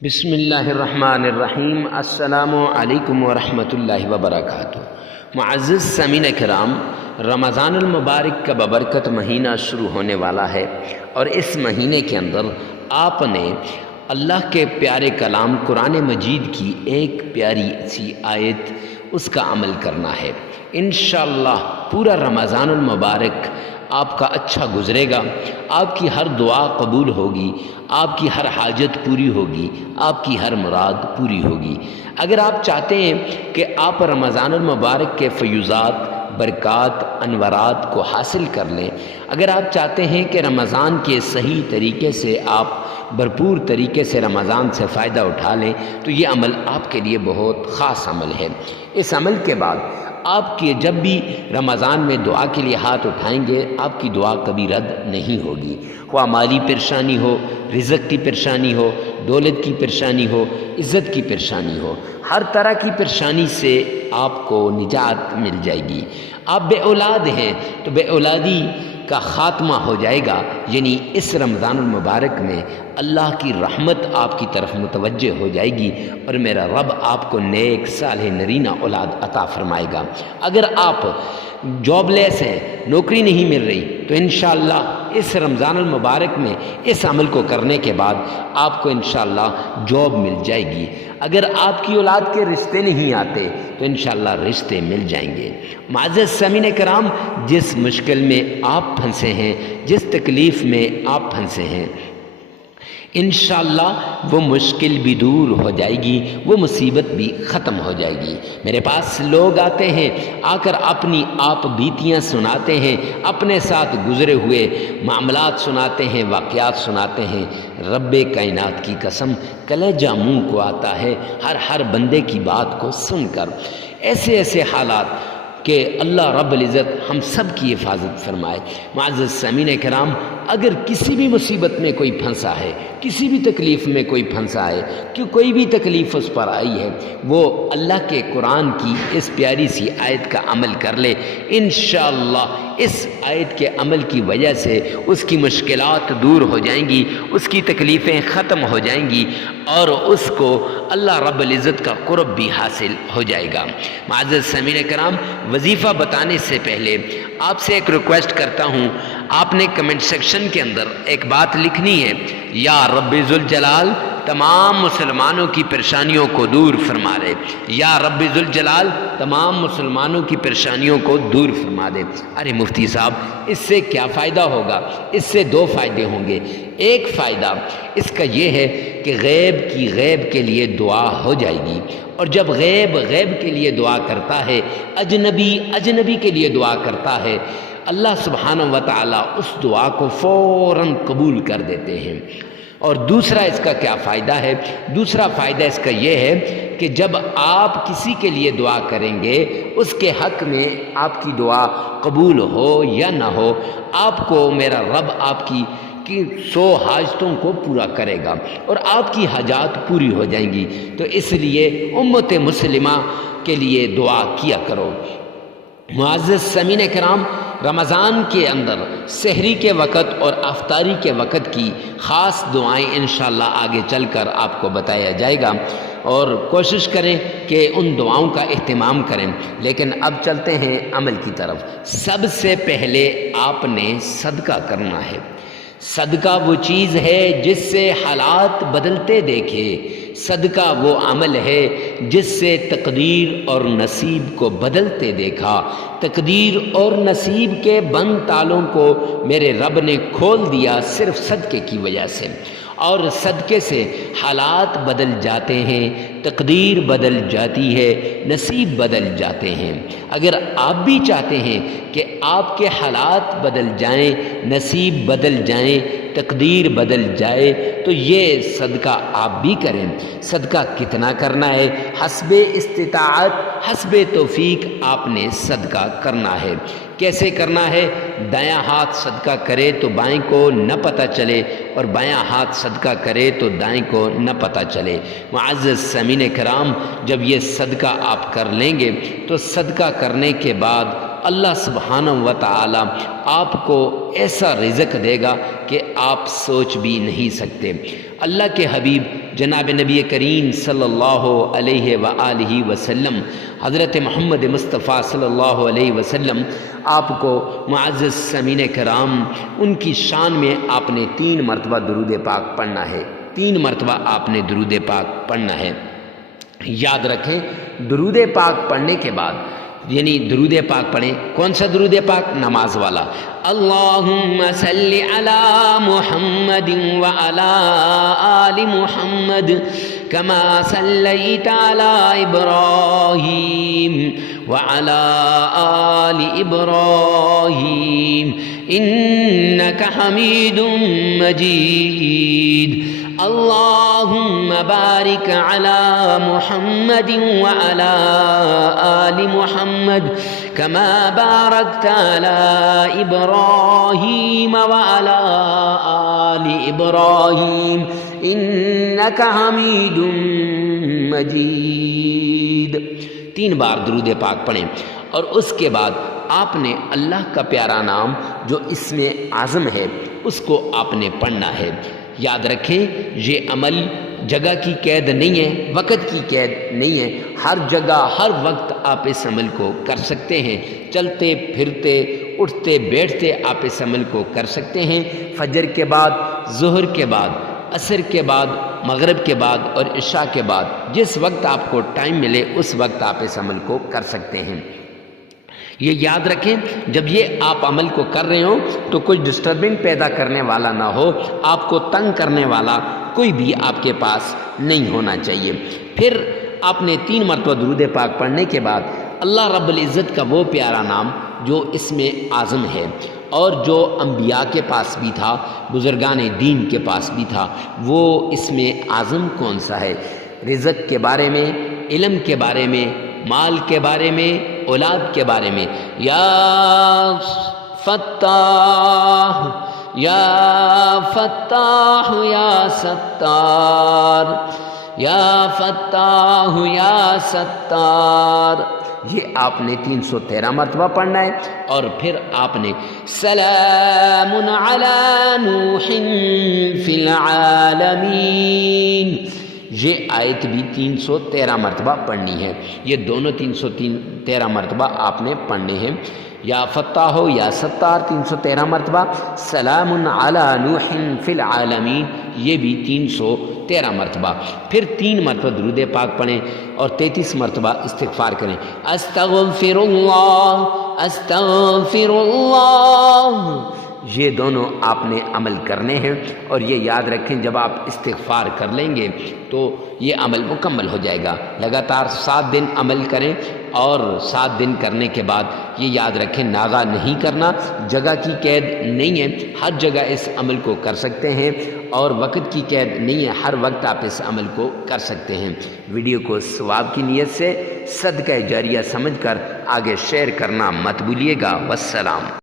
بسم اللہ الرحمن الرحیم۔ السلام علیکم ورحمۃ اللہ وبرکاتہ۔ معزز سامعین کرام، رمضان المبارک کا ببرکت مہینہ شروع ہونے والا ہے، اور اس مہینے کے اندر آپ نے اللہ کے پیارے کلام قرآن مجید کی ایک پیاری سی آیت، اس کا عمل کرنا ہے۔ انشاءاللہ پورا رمضان المبارک آپ کا اچھا گزرے گا، آپ کی ہر دعا قبول ہوگی، آپ کی ہر حاجت پوری ہوگی، آپ کی ہر مراد پوری ہوگی۔ اگر آپ چاہتے ہیں کہ آپ رمضان المبارک کے فیوزات، برکات، انوارات کو حاصل کر لیں، اگر آپ چاہتے ہیں کہ رمضان کے صحیح طریقے سے آپ بھرپور طریقے سے رمضان سے فائدہ اٹھا لیں، تو یہ عمل آپ کے لیے بہت خاص عمل ہے۔ اس عمل کے بعد آپ کے جب بھی رمضان میں دعا کے لیے ہاتھ اٹھائیں گے، آپ کی دعا کبھی رد نہیں ہوگی، خواہ مالی پریشانی ہو، رزق کی پریشانی ہو، دولت کی پریشانی ہو، عزت کی پریشانی ہو، ہر طرح کی پریشانی سے آپ کو نجات مل جائے گی۔ آپ بے اولاد ہیں تو بے اولادی کا خاتمہ ہو جائے گا، یعنی اس رمضان المبارک میں اللہ کی رحمت آپ کی طرف متوجہ ہو جائے گی، اور میرا رب آپ کو نیک صالح نرینہ اولاد عطا فرمائے گا۔ اگر آپ جاب لیس ہیں، نوکری نہیں مل رہی، تو انشاءاللہ اس رمضان المبارک میں اس عمل کو کرنے کے بعد آپ کو انشاءاللہ جاب مل جائے گی۔ اگر آپ کی اولاد کے رشتے نہیں آتے تو انشاءاللہ رشتے مل جائیں گے۔ معزز سامعین کرام، جس مشکل میں آپ پھنسے ہیں، جس تکلیف میں آپ پھنسے ہیں، انشاءاللہ وہ مشکل بھی دور ہو جائے گی، وہ مصیبت بھی ختم ہو جائے گی۔ میرے پاس لوگ آتے ہیں، آ کر اپنی آپ بیتیاں سناتے ہیں، اپنے ساتھ گزرے ہوئے معاملات سناتے ہیں، واقعات سناتے ہیں۔ رب کائنات کی قسم، کلیجہ منہ کو آتا ہے ہر بندے کی بات کو سن کر۔ ایسے ایسے حالات کہ اللہ رب العزت ہم سب کی حفاظت فرمائے۔ معزز سامعین کرام، اگر کسی بھی مصیبت میں کوئی پھنسا ہے، کسی بھی تکلیف میں کوئی پھنسا ہے، کہ کوئی بھی تکلیف اس پر آئی ہے، وہ اللہ کے قرآن کی اس پیاری سی آیت کا عمل کر لے۔ انشاءاللہ اس آیت کے عمل کی وجہ سے اس کی مشکلات دور ہو جائیں گی، اس کی تکلیفیں ختم ہو جائیں گی، اور اس کو اللہ رب العزت کا قرب بھی حاصل ہو جائے گا۔ معزز سامعین کرام، وظیفہ بتانے سے پہلے آپ سے ایک ریکویسٹ کرتا ہوں، آپ نے کمنٹ سیکشن کے اندر ایک بات لکھنی ہے، یا رب ذوالجلال تمام مسلمانوں کی پریشانیوں کو دور فرما دے، یا رب ذوالجلال تمام مسلمانوں کی پریشانیوں کو دور فرما دے۔ ارے مفتی صاحب، اس سے کیا فائدہ ہوگا؟ اس سے دو فائدے ہوں گے۔ ایک فائدہ اس کا یہ ہے کہ غیب کے لیے دعا ہو جائے گی، اور جب غیب کے لیے دعا کرتا ہے، اجنبی کے لیے دعا کرتا ہے، اللہ سبحانہ و تعالیٰ اس دعا کو فوراً قبول کر دیتے ہیں۔ اور دوسرا اس کا کیا فائدہ ہے؟ دوسرا فائدہ اس کا یہ ہے کہ جب آپ کسی کے لیے دعا کریں گے، اس کے حق میں آپ کی دعا قبول ہو یا نہ ہو، آپ کو میرا رب آپ کی 100 حاجتوں کو پورا کرے گا، اور آپ کی حاجات پوری ہو جائیں گی۔ تو اس لیے امت مسلمہ کے لیے دعا کیا کرو۔ معزز سامعین کرام، رمضان کے اندر سحری کے وقت اور افطاری کے وقت کی خاص دعائیں انشاءاللہ آگے چل کر آپ کو بتایا جائے گا، اور کوشش کریں کہ ان دعاؤں کا اہتمام کریں۔ لیکن اب چلتے ہیں عمل کی طرف۔ سب سے پہلے آپ نے صدقہ کرنا ہے۔ صدقہ وہ چیز ہے جس سے حالات بدلتے دیکھے، صدقہ وہ عمل ہے جس سے تقدیر اور نصیب کو بدلتے دیکھا۔ تقدیر اور نصیب کے بند تالوں کو میرے رب نے کھول دیا صرف صدقے کی وجہ سے، اور صدقے سے حالات بدل جاتے ہیں، تقدیر بدل جاتی ہے، نصیب بدل جاتے ہیں۔ اگر آپ بھی چاہتے ہیں کہ آپ کے حالات بدل جائیں، نصیب بدل جائیں، تقدیر بدل جائے، تو یہ صدقہ آپ بھی کریں۔ صدقہ کتنا کرنا ہے؟ حسب استطاعت، حسب توفیق آپ نے صدقہ کرنا ہے۔ کیسے کرنا ہے؟ دایاں ہاتھ صدقہ کرے تو بائیں کو نہ پتہ چلے، اور بایاں ہاتھ صدقہ کرے تو دائیں کو نہ پتہ چلے۔ معزز سامعین کرام، جب یہ صدقہ آپ کر لیں گے تو صدقہ کرنے کے بعد اللہ سبحانہ و تعالی آپ کو ایسا رزق دے گا کہ آپ سوچ بھی نہیں سکتے۔ اللہ کے حبیب جناب نبی کریم صلی اللہ علیہ وآلہ وسلم حضرت محمد مصطفیٰ صلی اللہ علیہ وسلم آپ کو معزز سامعین کرام، ان کی شان میں آپ نے 3 مرتبہ درود پاک پڑھنا ہے، 3 مرتبہ آپ نے درود پاک پڑھنا ہے۔ یاد رکھیں درود پاک پڑھنے کے بعد، یعنی درود پاک پڑھیں، کون سا درود پاک؟ نماز والا، اللہم صلی علی محمد وعلی آل محمد کما صلیت علی ابراہیم وعلی آل ابراہیم انک حمید مجید، اللہم بارک علی محمد وعلی آل محمد کما بارکت علی ابراہیم وعلی آل ابراہیم انک حمید مجید۔ 3 بار درود پاک پڑھیں، اور اس کے بعد آپ نے اللہ کا پیارا نام جو اسم اعظم ہے اس کو آپ نے پڑھنا ہے۔ یاد رکھیں یہ عمل جگہ کی قید نہیں ہے، وقت کی قید نہیں ہے، ہر جگہ ہر وقت آپ اس عمل کو کر سکتے ہیں، چلتے پھرتے اٹھتے بیٹھتے آپ اس عمل کو کر سکتے ہیں۔ فجر کے بعد، ظہر کے بعد، عصر کے بعد، مغرب کے بعد اور عشاء کے بعد، جس وقت آپ کو ٹائم ملے اس وقت آپ اس عمل کو کر سکتے ہیں۔ یہ یاد رکھیں جب یہ آپ عمل کو کر رہے ہوں تو کوئی ڈسٹربنگ پیدا کرنے والا نہ ہو، آپ کو تنگ کرنے والا کوئی بھی آپ کے پاس نہیں ہونا چاہیے۔ پھر آپ نے 3 مرتبہ درود پاک پڑھنے کے بعد اللہ رب العزت کا وہ پیارا نام جو اسم اعظم ہے اور جو انبیاء کے پاس بھی تھا، بزرگان دین کے پاس بھی تھا، وہ اسم اعظم کون سا ہے؟ رزق کے بارے میں، علم کے بارے میں، مال کے بارے میں، اولاد کے بارے میں، یا فتاح یا فتاح یا ستار، یا فتاح یا ستار، یہ آپ نے 313 مرتبہ پڑھنا ہے۔ اور پھر آپ نے سلام علی نوح فی العالمین، یہ آیت بھی 313 مرتبہ پڑھنی ہے۔ یہ دونوں 313 مرتبہ آپ نے پڑھنے ہیں، یا فتاح ہو یا ستار 313 مرتبہ، سلام علی نوح فی العالمین یہ بھی 313 مرتبہ۔ پھر 3 مرتبہ درود پاک پڑھیں اور 33 مرتبہ استغفار کریں، استغفر اللہ استغفر اللہ، یہ دونوں آپ نے عمل کرنے ہیں۔ اور یہ یاد رکھیں جب آپ استغفار کر لیں گے تو یہ عمل مکمل ہو جائے گا۔ لگاتار 7 دن عمل کریں، اور 7 دن کرنے کے بعد یہ یاد رکھیں ناغہ نہیں کرنا، جگہ کی قید نہیں ہے، ہر جگہ اس عمل کو کر سکتے ہیں، اور وقت کی قید نہیں ہے، ہر وقت آپ اس عمل کو کر سکتے ہیں۔ ویڈیو کو ثواب کی نیت سے صدقہ جاریہ سمجھ کر آگے شیئر کرنا مت بھولیے گا۔ والسلام۔